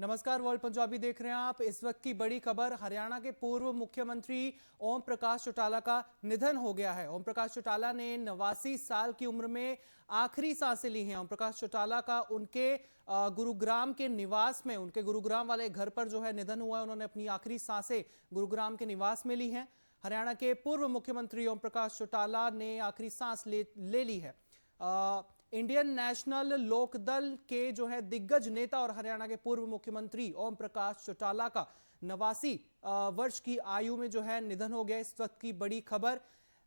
नमस्कार, वर्ल्ड पंजाबी देख रहे हैं आप। इस वक्त की बड़ी खबर, हरियाणा के पूर्व मुख्यमंत्री ओम प्रकाश चौटाला का निधन हो गया है। ओम प्रकाश चौटाला ने 89 साल की उम्र में आखिरी सांसें ली हैं। ओम प्रकाश चौटाला का उनके गुरुग्राम के निवास में, उनके गुरुग्राम वाले घर पर जो है निधन हुआ है। उन्होंने अपनी आखिरी सांसें गुरुग्राम के निवास में ली हैं। हरियाणा के पूर्व मुख्यमंत्री ओम प्रकाश चौटाला ने आखिरी सांस ले ली है। इंडियन नेशनल लोकदल के जो है दिग्गज नेता और हरियाणा के पूर्व मुख्यमंत्री ओम प्रकाश चौटाला का 89 वर्ष की आयु में जो है निधन हो गया। इस वक्त की बड़ी खबर,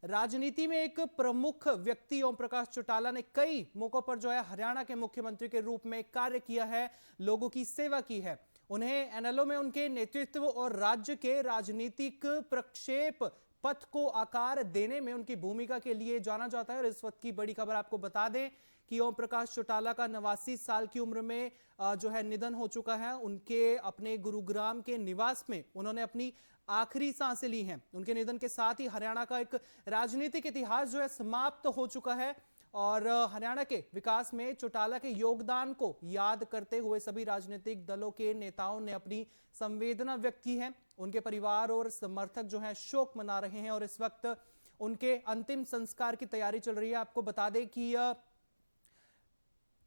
राजनीति में एक प्रमुख व्यक्ति ओम प्रकाश चौटाला ने कई मौकों पर जो है हरियाणा के मुख्यमंत्री के रूप में कार्य किया है, लोगों की सेवा की है। उन्हें एनएलओ में उनके नेतृत्व और राज्य के राजनीतिक प्रक्षेप पथ को आकार देने में उनकी भूमिका के लिए जाना जाता है। और इस वक्त की बड़ी खबर आपको बता दें कि ओम प्रकाश चौटाला का 89 साल की उम्र में जो है निधन हो चुका है। उनके अपने गुरुग्राम के निवास में उन्होंने अपनी आखिरी सांसें ली हैं। उनके निधन के साथ ही हरियाणा का एक राजनीतिक इतिहास जो है समाप्त हो चुका है। और हरियाणा के विकास में चौटाला के योगदान को याद करते हुए सभी राजनीतिक दलों के नेताओं ने अपनी संवेदना व्यक्त की है। उनके परिवार और समर्थक जो हैं शोक मना रहे हैं और इस वक्त उनके अंतिम संस्कार की तैयारी चल रही है। आपको बता दें कि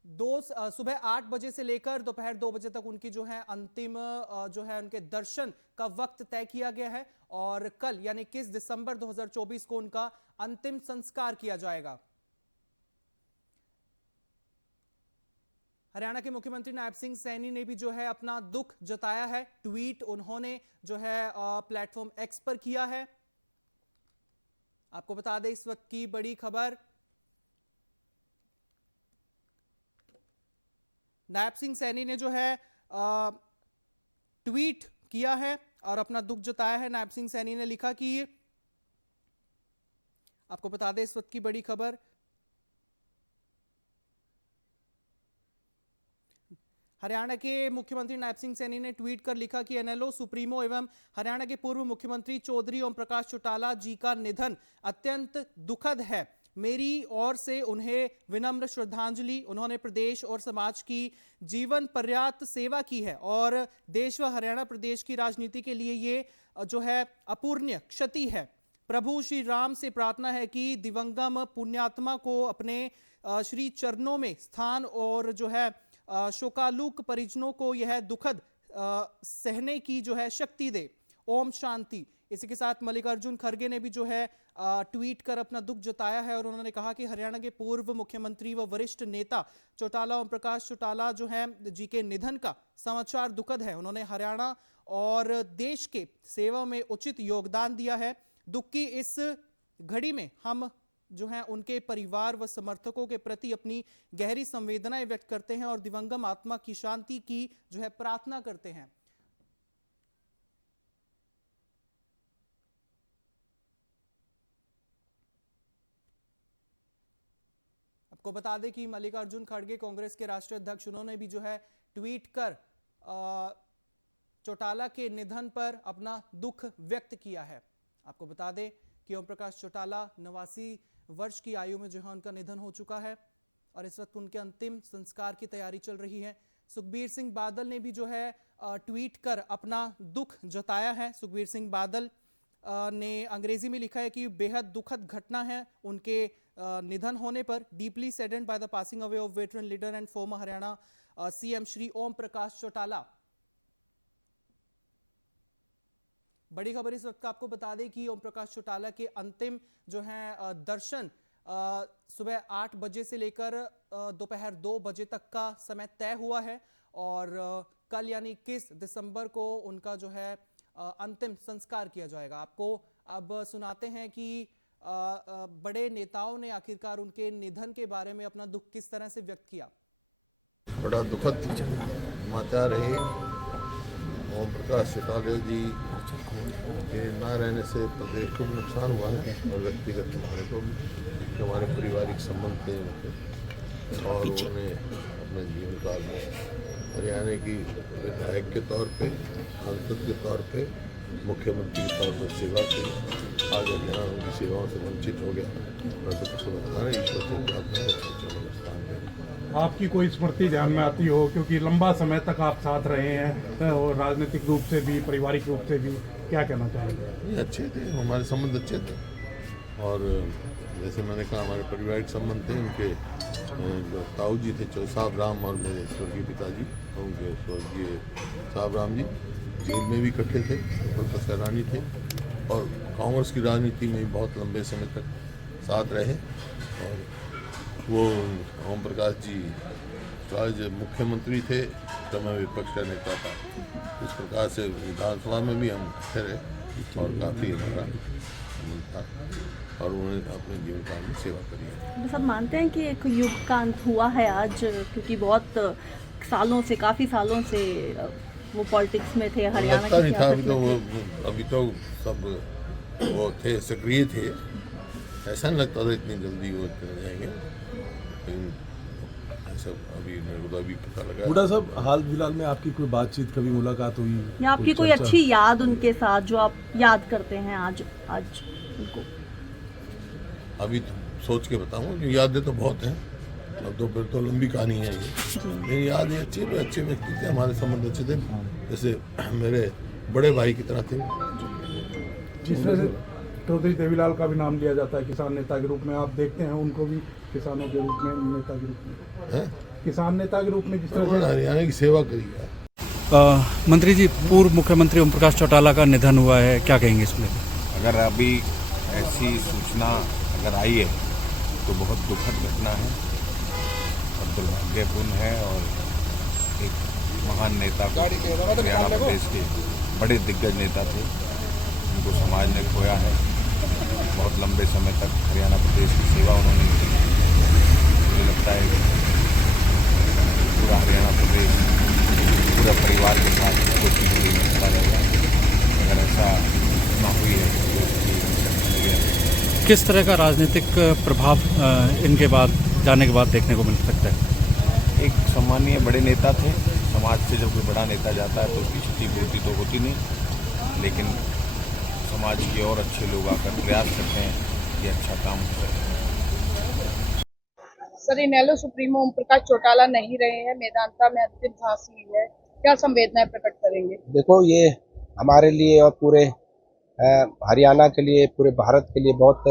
सुबह 8 बजे से लेकर दोपहर 2 बजे तक उनकी जो है अंतिम जो है उनके दर्शन का वक्त तय किया गया है। और कल यानी 21 दिसंबर 2024 को उनका अंतिम संस्कार किया जाएगा। हरियाणा के मुख्यमंत्री नायब सिंह सैनी ने भी जो है अपना दुख जताया है। ट्वीट उन्होंने जो है प्लेटफॉर्म एक्स पर किया है। आपको बता दें इस वक्त की बड़ी खबर, नायब सिंह सैनी ने जो है ट्वीट किया है और अपना दुख जताया है। नायब सिंह सैनी ने लिखा कि, आपको बता दें इस वक्त की बड़ी खबर, हरियाणा के मुख्यमंत्री नायब सिंह सैनी ने ट्वीट कर लिखा कि एनएलओ सुप्रीमो एवं हरियाणा के पूर्व मुख्यमंत्री चौधरी ओम प्रकाश चौटाला जी का निधन अत्यंत दुखद है। मेरी ओर से उन्हें विनम्र श्रद्धांजलि। उन्होंने प्रदेश और समाज की जीवन पर्याप्त सेवा की है और देश व हरियाणा प्रदेश की राजनीति के लिए ये जो है अपूर्णीय क्षति है। प्रभु श्री राम से प्रार्थना है कि दिवंगम पुण्यात्मा को अपने श्री चरणों में स्थान और जो है शोकालुक परिजनों को यह दुखद सहने की जो है शक्ति दे। ओम शांति। इसी के साथ मल्लिकार्जुन खड़गे ने भी जो है ट्वीट कर अपना दुख जताया है और उन्होंने कहा कि हरियाणा के पूर्व मुख्यमंत्री व वरिष्ठ नेता चौटाला ओम प्रकाश चौटाला जो है जी के निधन का समाचार दुखद है। उन्होंने हरियाणा और देश के सेवा में उचित योगदान दिया है। दुख की इस घड़ी में हम जो है उनके परिवार व समर्थकों के प्रति अपनी गहरी संवेदनाएं व्यक्त करते हैं और दिवंगत आत्मा की शांति की जो है प्रार्थना करते हैं। आपको बता दें कि मल्लिकार्जुन खड़गे कांग्रेस के राष्ट्रीय अध्यक्ष, उन्होंने भी जो है ट्वीट कर चौटाला के निधन पर अपना दुख व्यक्त किया है। आपको बता दें कि ओम प्रकाश चौटाला 89 वर्ष की आयु में जो है उनका निधन हो चुका है और इस वक्त उनके अंतिम संस्कार की तैयारी चल रही है। सुखबीर सिंह बादल ने भी जो है ट्वीट कर अपना दुख जताया है। सुखबीर सिंह बादल ने अंग्रेजी में लिखा है कि बेहद दुखद घटना है उनके निधन होने पर। Deeply saddened by the passing away of veteran leader and former Haryana CM Shri Om Prakash Chautala. बड़ी खबर इस वक्त आपको बता दें कि ओम प्रकाश चौटाला के अंतिम जो है दर्शन सुबह 8 बजे से लेकर दोपहर 2 बजे तक का समय तय हुआ है और कल यानी 21 दिसंबर को उनका जो है अंतिम संस्कार किया जाएगा। आपको अब सुनाते हैं कि बड़े नेताओं ने आखिरकार उनके निधन के बारे में अपना दुख किस तरह से व्यक्त किया। बड़ा दुखद समाचार है। ओम प्रकाश चौटाला जी के ना रहने से प्रदेश को भी नुकसान हुआ है और व्यक्तिगत हमारे को भी, हमारे पारिवारिक संबंध थे उनके और उन्होंने अपने जीवन काल में हरियाणा की विधायक के तौर पे, सांसद के तौर पे, मुख्यमंत्री के तौर पर सेवा की। आज हरियाणा उनकी सेवाओं से वंचित हो गया। मैं तो कुछ बताना ईश्वर से प्रार्थना है स्थान में आपकी कोई स्मृति ध्यान में आती हो, क्योंकि लंबा समय तक आप साथ रहे हैं और राजनीतिक रूप से भी पारिवारिक रूप से भी, क्या कहना चाहेंगे? ये अच्छे थे, हमारे संबंध अच्छे थे। और जैसे मैंने कहा, हमारे पारिवारिक संबंध थे। उनके जो ताऊ जी थे साहब राम, और मेरे स्वर्गीय पिताजी उनके स्वर्गीय साहब राम जी जेल में भी इकट्ठे थे, उनका सैलानी थे, और कांग्रेस की राजनीति में भी बहुत लंबे समय तक साथ रहे। और वो ओम प्रकाश जी आज मुख्यमंत्री थे जब मैं विपक्ष का नेता था। इस प्रकार से विधानसभा में भी हम इकट्ठे रहे और काफ़ी हमारा था, और उन्होंने अपने जीवन काल में सेवा करी है। तो सब मानते हैं कि एक युग का अंत हुआ है आज, क्योंकि बहुत सालों से, काफ़ी सालों से वो पॉलिटिक्स में थे, हरियाणा लगता की नहीं था। सियासत में थे। अभी तो सब वो थे, सक्रिय थे। ऐसा नहीं लगता था इतनी जल्दी वो चले जाएंगे, लेकिन ऐसा अभी मेरे को तो अभी पता लगा। बूढ़ा साहब, हाल फिलहाल में आपकी कोई बातचीत, कभी मुलाकात हुई या आपकी कोई चर्चा? अच्छी याद उनके साथ जो आप याद करते हैं आज उनको? अभी तो सोच के बताऊँ कि यादें तो बहुत हैं, अब तो फिर तो लंबी कहानी है ये। मेरी याद है अच्छे व्यक्ति थे, हमारे संबंध अच्छे थे, जैसे मेरे बड़े भाई की तरह थे। जिस तरह से चौधरी देवीलाल का भी नाम लिया जाता है किसान नेता के रूप में, आप देखते हैं उनको भी किसानों के रूप में, नेता के रूप में, हैं? किसान नेता के रूप में जिस तरह उन्होंने से? हरियाणा की सेवा करी है। मंत्री जी, पूर्व मुख्यमंत्री ओम प्रकाश चौटाला का निधन हुआ है, क्या कहेंगे इसमें? अगर अभी ऐसी सूचना अगर आई है तो बहुत दुखद घटना है और दुर्भाग्यपूर्ण है, और एक महान नेता को, हरियाणा प्रदेश के बड़े दिग्गज नेता थे, उनको समाज ने खोया है। बहुत लंबे समय तक हरियाणा प्रदेश की सेवा उन्होंने की। मुझे लगता है पूरा हरियाणा प्रदेश पूरा परिवार के साथ दुख की घड़ी में खड़ा रहेगा। अगर ऐसा ना हुई है तो उसकी गया। किस तरह का राजनीतिक प्रभाव इनके बाद, जाने के बाद देखने को मिल सकता है? एक सम्मानीय बड़े नेता थे। समाज से जब कोई बड़ा नेता जाता है तो उसकी क्षतिपूर्ति तो होती नहीं, लेकिन समाज के और अच्छे लोग आकर प्रयास करते हैं कि अच्छा काम हो सके। सर, इनेलो सुप्रीमो ओम प्रकाश चौटाला नहीं रहे हैं, मेदांता में अंतिम सांस ली है, क्या संवेदनाएं प्रकट करेंगे? देखो, ये हमारे लिए और पूरे हरियाणा के लिए, पूरे भारत के लिए बहुत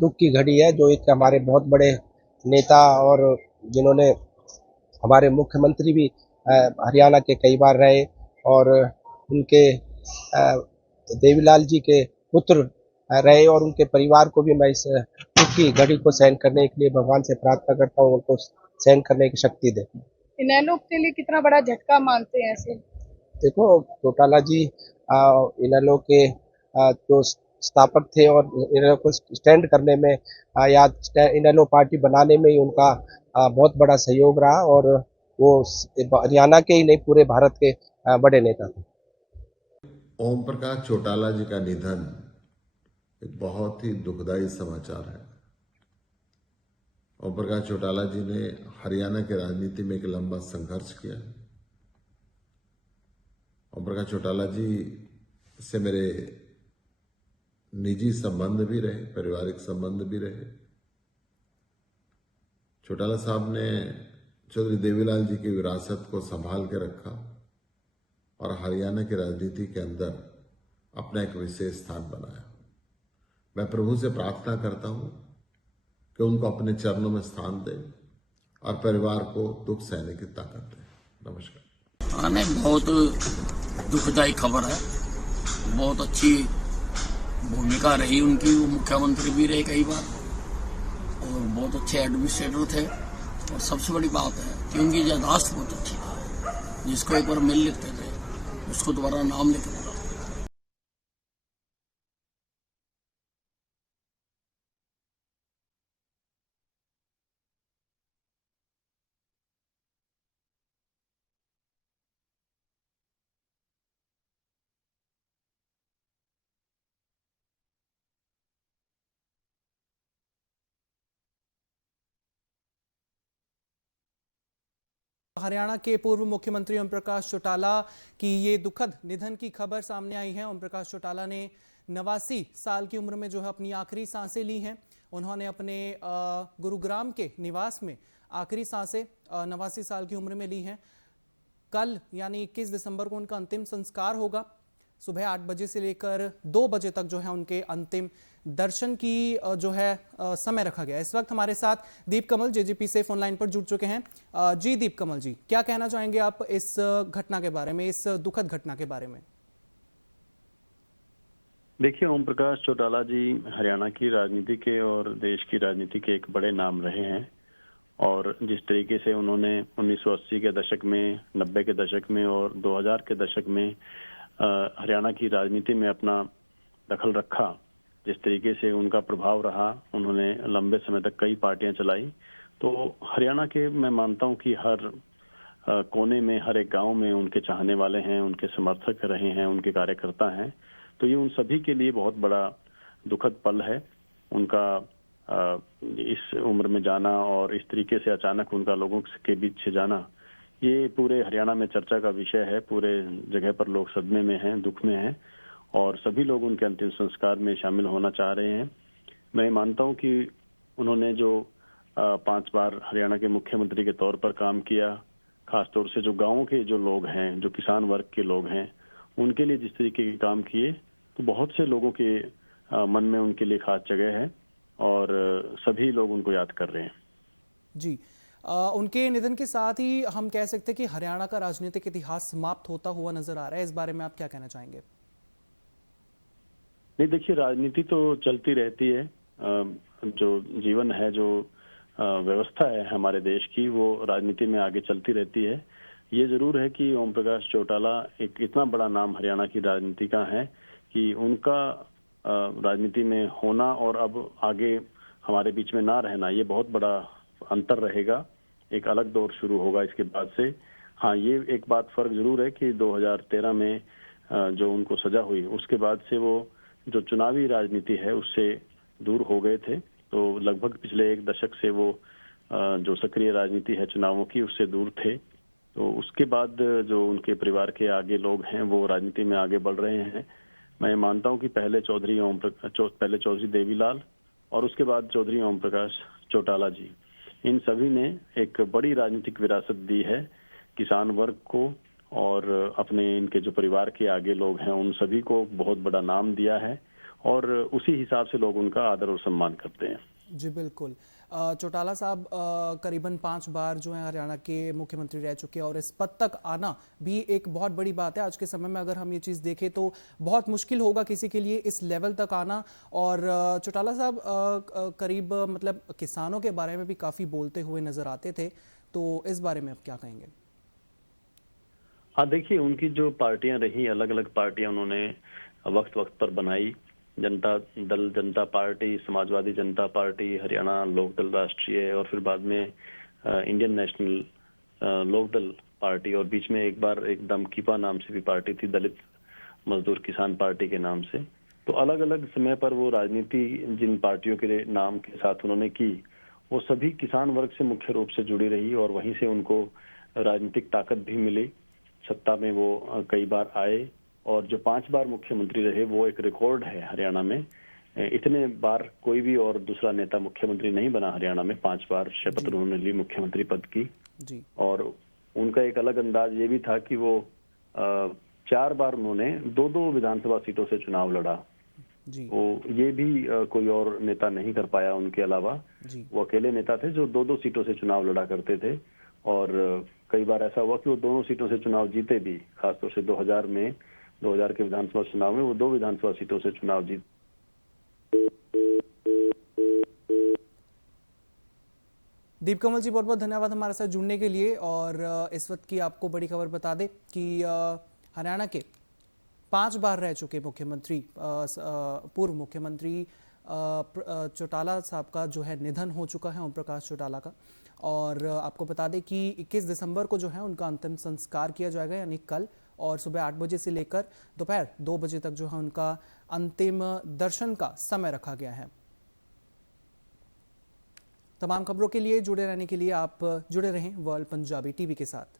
दुख की घड़ी है। जो एक हमारे बहुत बड़े नेता और जिन्होंने हमारे मुख्यमंत्री भी हरियाणा के कई बार रहे, और उनके देवीलाल जी के पुत्र रहे, और उनके परिवार को भी मैं इस दुख की घड़ी को सहन करने के लिए भगवान से प्रार्थना करता हूँ, उनको सहन करने की शक्ति दे। इनेलो के लिए कितना बड़ा झटका मानते हैं ऐसे? देखो, चौटाला जी इनेलो के जो स्थापक थे, और इनेलो को स्टैंड करने में या इनेलो पार्टी बनाने में ही उनका बहुत बड़ा सहयोग रहा, और वो हरियाणा के ही नहीं, पूरे भारत के बड़े नेता थे। ओम प्रकाश चौटाला जी का निधन एक बहुत ही दुखदाई समाचार है। ओम प्रकाश चौटाला जी ने हरियाणा की राजनीति में एक लंबा संघर्ष किया। ओम प्रकाश चौटाला जी से मेरे निजी संबंध भी रहे, पारिवारिक संबंध भी रहे। चौटाला साहब ने चौधरी देवीलाल जी की विरासत को संभाल के रखा और हरियाणा की राजनीति के अंदर अपना एक विशेष स्थान बनाया। मैं प्रभु से प्रार्थना करता हूं कि उनको अपने चरणों में स्थान दे और परिवार को दुख सहने की ताकत दे। नमस्कार। हाँ, नहीं, बहुत दुखदायी खबर है। बहुत अच्छी भूमिका रही उनकी, वो मुख्यमंत्री भी रहे कई बार, और बहुत अच्छे एडमिनिस्ट्रेटर थे। और सबसे बड़ी बात है कि उनकी याददाश्त बहुत अच्छी थी। जिसको एक बार मिल लिखते थे उसको दोबारा नाम लेके बोला। हरियाणा के पूर्व मुख्यमंत्री ओम प्रकाश चौटाला की ये दुखद निधन की खबर सामने आई है। ओम प्रकाश चौटाला ने 89 साल की उम्र में जो है अपनी आखिरी सांसें ली हैं। उन्होंने अपने गुरुग्राम के निवास में आखिरी सांसें 89 साल की उम्र में ली हैं। कल यानी 21 दिसंबर को उनका अंतिम संस्कार होगा। सुबह 8 बजे से लेकर 2 बजे तक जो है उनके अंतिम दर्शन की जो है समय रखा गया। इस वक्त हमारे साथ दीप कमल जेजेपी से फोन लाइन पर जुड़ चुके हैं। जी दीप कमल जी, क्या कहना चाहेंगे आप इस घटना के बारे में, इस दुखद घटना के बारे में? देखिए, ओम प्रकाश चौटाला जी हरियाणा की राजनीति के और देश की राजनीति के एक बड़े नाम रहे हैं और जिस तरीके से उन्होंने 1980 के दशक में, 90 के दशक में और 2000 के दशक में हरियाणा की राजनीति में अपना दखल रखा, जिस तरीके से उनका प्रभाव रहा, उन्होंने लंबे समय तक कई पार्टियां चलाई। तो हरियाणा के मैं मानता हूं कि हर कोने में, हर एक गांव में उनके चाहने वाले हैं, उनके समर्थक रहे हैं, उनके कार्यकर्ता हैं। तो ये उन सभी के लिए बहुत बड़ा दुखद पल है। उनका इस उम्र में जाना और इस तरीके से अचानक उनका लोगों के बीच से जाना, ये पूरे हरियाणा में चर्चा का विषय है। पूरे जगह पर लोग सदमे में हैं, दुख में हैं और सभी लोग उनके अंतिम संस्कार में शामिल होना चाह रहे हैं। मैं मानता हूं कि उन्होंने जो 5 बार हरियाणा के मुख्यमंत्री के तौर पर काम किया, खासतौर से जो गाँव के जो लोग हैं, जो किसान वर्ग के लोग हैं, उनके लिए जिस तरीके के काम किए, तो बहुत से लोगों के मन में उनके लिए खास जगह है और सभी लोग उनको याद कर रहे हैं। जी, उनके निधन के साथ ही हम कह सकते हैं कि हरियाणा का राजनीतिक इतिहास समाप्त होता हुआ नजर आ रहा है। इस बारे में आप क्या कहना चाहेंगे? नहीं, देखिए, राजनीति तो चलती रहती है। जो जीवन है, जो व्यवस्था है हमारे देश की, वो राजनीति में आगे चलती रहती है। ये जरूर है कि ओम प्रकाश चौटाला एक इतना बड़ा नाम हरियाणा की राजनीति का है कि उनका राजनीति में होना और अब आगे हमारे बीच में ना रहना, ये बहुत बड़ा अंतर रहेगा। एक अलग दौर शुरू होगा इसके बाद से। हाँ, ये एक बात फर्क जरूर है कि 2013 में जो उनको सजा हुई, उसके बाद से वो जो चुनावी राजनीति है उससे दूर हो गए थे। तो लगभग पिछले 1 दशक से वो जो सक्रिय राजनीति है चुनावों की, उससे दूर थे। तो उसके बाद जो उनके परिवार के आगे लोग हैं वो राजनीति में आगे बढ़ रहे हैं। मैं मानता हूं कि पहले चौधरी देवीलाल और उसके बाद चौधरी ओम प्रकाश चौटाला जी, इन सभी ने एक बड़ी राजनीतिक विरासत दी है किसान वर्ग को और अपने इनके जो परिवार के आगे लोग हैं उन सभी को बहुत बड़ा नाम दिया है और उसी हिसाब से लोग उनका आदर और सम्मान करते हैं। जी बिल्कुल। चौटाला साहब करीबन 5 बार जो है हरियाणा के मुख्यमंत्री रह चुके हैं और इस पद तक आना भी एक बहुत बड़ी बात है। आज के समय में अगर हम ये चीज़ देखें तो बहुत मुश्किल होगा किसी के लिए इस लेवल तक आना। और चौटाला साहब करीब मतलब किसानों के बारे में भी काफ़ी बोलते हुए नजर आते थे, तो इस बारे में आप क्या कहेंगे? हाँ, देखिए, उनकी जो पार्टियां रही, अलग अलग पार्टियां उन्होंने वक्त वक्त पर बनाई। जनता दल, जनता पार्टी, समाजवादी जनता पार्टी, हरियाणा लोकदल राष्ट्रीय और फिर बाद में इंडियन नेशनल लोकदल पार्टी और बीच में एक बार एक दमकीपा नाम से भी पार्टी थी, दलित मजदूर किसान पार्टी के नाम से। तो अलग अलग समय पर वो राजनीति जिन पार्टियों के नाम के साथ उन्होंने की, वो सभी किसान वर्ग से मुख्य रूप से जुड़ी रही और वहीं से उनको राजनीतिक ताकत भी मिली। सत्ता में वो कई बार आए और जो 5 बार मुख्यमंत्री रहे वो एक रिकॉर्ड है हरियाणा में। इतने बार कोई भी और दूसरा नेता मुख्यमंत्री नहीं बना हरियाणा में। 5 बार शपथ उन्होंने ली मुख्यमंत्री पद की जी। और उनका एक अलग अंदाज ये भी था कि वो 4 बार उन्होंने 2-2 विधानसभा सीटों से चुनाव लड़ा जी। वो ये भी कोई और नेता नहीं कर पाया उनके अलावा। वो अकेले नेता थे जो 2-2 सीटों से चुनाव लड़ा करते थे और कई बार ऐसा हुआ कि वो दोनों सीटों से चुनाव जीते भी। खासतौर से 2000 के विधानसभा चुनाव में वो 2 विधानसभा सीटों से चुनाव जीत। दीप कमल जी, बहुत बहुत धन्यवाद हमारे साथ जुड़ने के लिए। और इस वक्त की आपको बड़ी खबर बता दें कि हरियाणा के 5 बार रह चुके मुख्यमंत्री, पूर्व मुख्यमंत्री चौटाला साहब का जो है निधन हो चुका है, ओम प्रकाश चौटाला का। और आपको बता दें कि 21 दिसंबर को जो है उनका अंतिम संस्कार किया जाएगा, यानी कल, और सुबह 8 बजे से लेकर दोपहर 2 बजे तक जो है उनका अंतिम दर्शन का समय रखा गया है। तमाम खबरों के लिए जुड़े रहने के लिए आप जुड़े रहें वर्ल्ड पंजाबी टीवी के साथ।